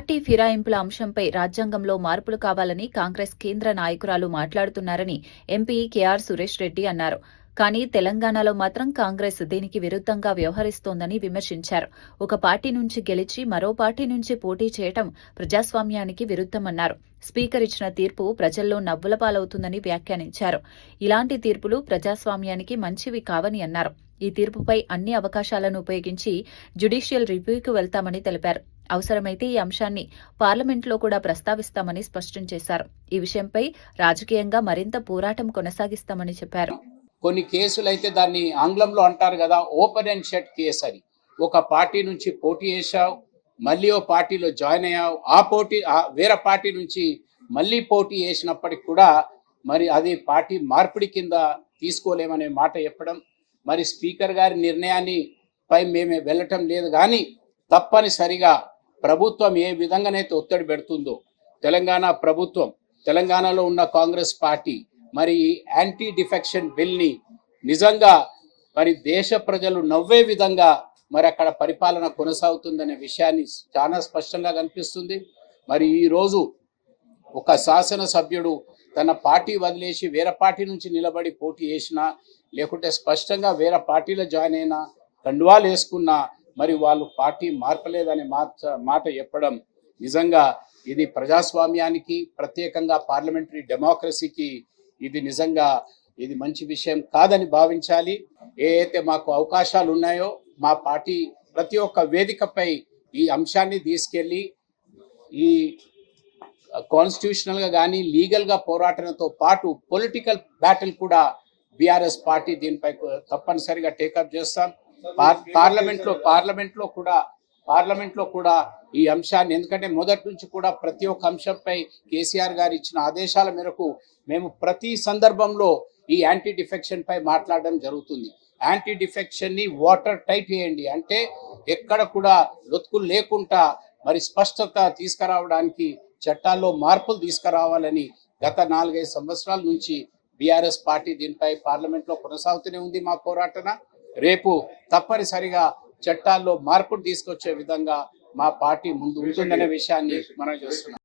Party ఫిరాయింపుల అంశంపై రాజ్యాంగంలో మార్పులు కావాలని కాంగ్రెస్ కేంద్ర నాయకురాలు మాట్లాడుతున్నారని ఎంపీ కేఆర్ సురేష్ రెడ్డి అన్నారు. కానీ తెలంగాణలో మాత్రం కాంగ్రెస్ దీనికి విరుద్ధంగా వ్యవహరిస్తోందని విమర్శించారు. ఒక పార్టీ నుంచి గెలిచి మరో పార్టీ నుంచి పోటీ చేయటం ప్రజాస్వామ్యానికి విరుద్ధమన్నారు. స్పీకర్ ఇచ్చిన తీర్పు ప్రజల్లో నవ్వుల పాలవుతుందని వ్యాఖ్యానించారు. ఇలాంటి తీర్పులు ప్రజాస్వామ్యానికి మంచివి కావని అన్నారు. ఈ తీర్పుపై అన్ని అవకాశాలను ఉపయోగించి జ్యుడిషియల్ రివ్యూకు వెళ్తామని తెలిపారు. అవసరమైతే ఈ అంశాన్ని పార్లమెంట్లో కూడా ప్రస్తావిస్తామని స్పష్టం చేశారు. ఈ విషయంపై రాజకీయంగా మరింత పోరాటం కొనసాగిస్తామని చెప్పారు. కొన్ని కేసులైతే దాన్ని ఆంగ్లంలో అంటారు కదా, ఓపెన్ అండ్ షట్ కేసు అని. ఒక పార్టీ నుంచి పోటీ చేశావు, మళ్ళీ ఓ పార్టీలో జాయిన్ అయ్యావు, వేరే పార్టీ నుంచి మళ్ళీ పోటీ చేసినప్పటికి కూడా మరి అది పార్టీ మార్పిడి కింద తీసుకోలేమనే మాట చెప్పడం, మరి స్పీకర్ గారి నిర్ణయాన్ని పై మేము వెళ్ళటం లేదు. కానీ తప్పనిసరిగా ప్రభుత్వం ఏ విధంగానైతే ఒత్తిడి పెడుతుందో తెలంగాణ ప్రభుత్వం, తెలంగాణలో ఉన్న కాంగ్రెస్ పార్టీ మరి యాంటీ డిఫెక్షన్ బిల్ని నిజంగా మరి దేశ ప్రజలు నవ్వే విధంగా మరి అక్కడ పరిపాలన కొనసాగుతుందనే విషయాన్ని చాలా స్పష్టంగా కనిపిస్తుంది. మరి ఈరోజు ఒక శాసనసభ్యుడు తన పార్టీ వదిలేసి వేరే పార్టీ నుంచి నిలబడి పోటీ చేసినా, లేకుంటే స్పష్టంగా వేరే పార్టీలో జాయిన్ అయినా, కండువాలు వేసుకున్నా మరి వాళ్ళు పార్టీ మార్పలేదనే మాట చెప్పడం నిజంగా ఇది ప్రజాస్వామ్యానికి, ప్రత్యేకంగా పార్లమెంటరీ డెమోక్రసీకి ఇది మంచి విషయం కాదని భావించాలి. ఏదైతే మాకు అవకాశాలు ఉన్నాయో మా పార్టీ ప్రతి ఒక్క వేదికపై ఈ అంశాన్ని తీసుకెళ్లి ఈ కాన్స్టిట్యూషనల్ గా కానీ లీగల్ గా పోరాటంతో పాటు పొలిటికల్ బ్యాటిల్ కూడా బీఆర్ఎస్ పార్టీ దీనిపై తప్పనిసరిగా టేకప్ చేస్తాం. పార్లమెంట్లో కూడా ఈ అంశాన్ని, ఎందుకంటే మొదటి నుంచి కూడా ప్రతి ఒక్క అంశంపై కేసీఆర్ గారు ఇచ్చిన ఆదేశాల మేరకు మేము ప్రతి సందర్భంలో ఈ యాంటీ డిఫెక్షన్ పై మాట్లాడడం జరుగుతుంది. యాంటీ డిఫెక్షన్ ని వాటర్ టైట్ చేయండి అంటే ఎక్కడ కూడా లొత్కులు లేకుండా మరి స్పష్టత తీసుకురావడానికి చట్టాల్లో మార్పులు తీసుకురావాలని గత 4-5 సంవత్సరాల నుంచి బీఆర్ఎస్ పార్టీ దీనిపై పార్లమెంట్లో కొనసాగుతూనే ఉంది. మా పోరాటన రేపు తప్పనిసరిగా చట్టాల్లో మార్పులు తీసుకొచ్చే విధంగా మా పార్టీ ముందు ఉంటుందనే విషయాన్ని మనం చూస్తున్నాం.